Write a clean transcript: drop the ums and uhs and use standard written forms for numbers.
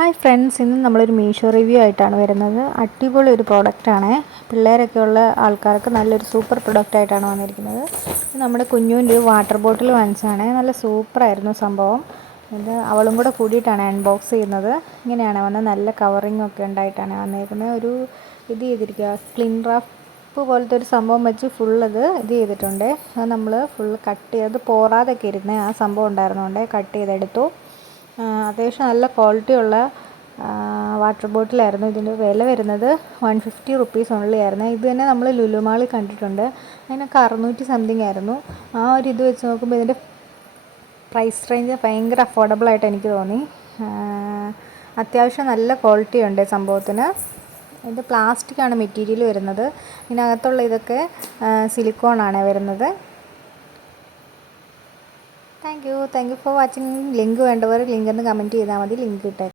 Hi friends, ഇന്ന് നമ്മളൊരു Meesho review ആയിട്ടാണ് വരുന്നത്. അടിപൊളി ഒരു പ്രോഡക്റ്റാണ്. പിള്ളേരൊക്കെ ഉള്ള ആൾക്കാർക്ക് നല്ലൊരു സൂപ്പർ പ്രൊഡക്റ്റായിട്ടാണ് വന്നിരിക്കുന്നത്. ഇത് നമ്മുടെ കുഞ്ഞുവിൻ്റെ ഒരു വാട്ടർ ബോട്ടിൽ വാങ്ങിച്ചതാണ്. നല്ല സൂപ്പറായിരുന്നു സംഭവം. ഇത് അവളും കൂടെ കൂടിയിട്ടാണ് അൺബോക്സ് ചെയ്യുന്നത്. ഇങ്ങനെയാണ് വന്നത്. നല്ല കവറിങ് ഒക്കെ ഉണ്ടായിട്ടാണ് വന്നിരിക്കുന്നത്. ഒരു ഇത് ചെയ്തിരിക്കുക, ക്ലീൻ റാപ്പ് പോലത്തെ ഒരു സംഭവം വെച്ച് ഇത് ചെയ്തിട്ടുണ്ട്. അത് നമ്മൾ ഫുൾ കട്ട് ചെയ്ത് പോറാതൊക്കെ ഇരുന്ന് ആ സംഭവം ഉണ്ടായിരുന്നുകൊണ്ട് കട്ട് ചെയ്തെടുത്തു. അത്യാവശ്യം നല്ല ക്വാളിറ്റിയുള്ള വാട്ടർ ബോട്ടിലായിരുന്നു. ഇതിൻ്റെ വില വരുന്നത് 150 റുപ്പീസ് ഓൺലി ആയിരുന്നു. ഇത് തന്നെ നമ്മൾ ലുലു മാളിൽ കണ്ടിട്ടുണ്ട്. അതിനൊക്കെ 600 സംതിങ് ആയിരുന്നു. ആ ഒരു ഇത് വെച്ച് നോക്കുമ്പോൾ ഇതിൻ്റെ പ്രൈസ് റേഞ്ച് ഭയങ്കര അഫോർഡബിളായിട്ട് എനിക്ക് തോന്നി. അത്യാവശ്യം നല്ല ക്വാളിറ്റി ഉണ്ട് സംഭവത്തിന്. ഇത് പ്ലാസ്റ്റിക്കാണ് മെറ്റീരിയൽ വരുന്നത്. ഇതിനകത്തുള്ള ഇതൊക്കെ സിലിക്കോണാണ് വരുന്നത്. Thank you for watching. Link വേണ്ടവർ ലിങ്ക് ഒന്ന് കമൻറ്റ് ചെയ്താൽ മതി. ലിങ്ക് ഇട്ടേക്കാം.